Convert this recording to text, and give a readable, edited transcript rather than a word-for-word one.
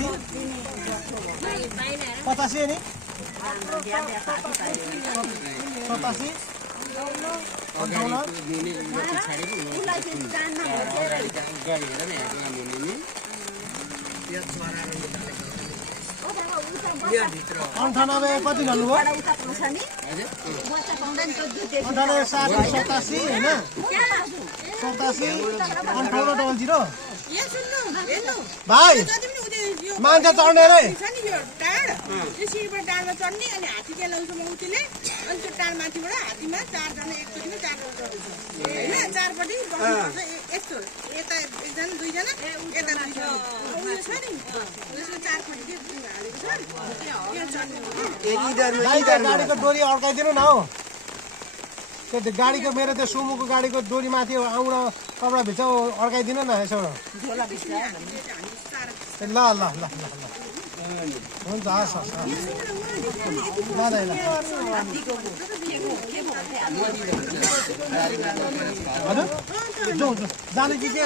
85 85 नि 87 98 कति भन्नुभयो 98 60 87 हैन 87 5800 भाइ मान्छे चढ्ने रे गाडीको डोरी अड्काइदिनु न हौ त्यो गाडीको मेरो त्यो सुमुको गाडीको डोरी माथि आउन कपडा भित्र अड्काइदिनु न यसो ल ल ल ल हुन्छ हस् हस् ल ल जाने कि के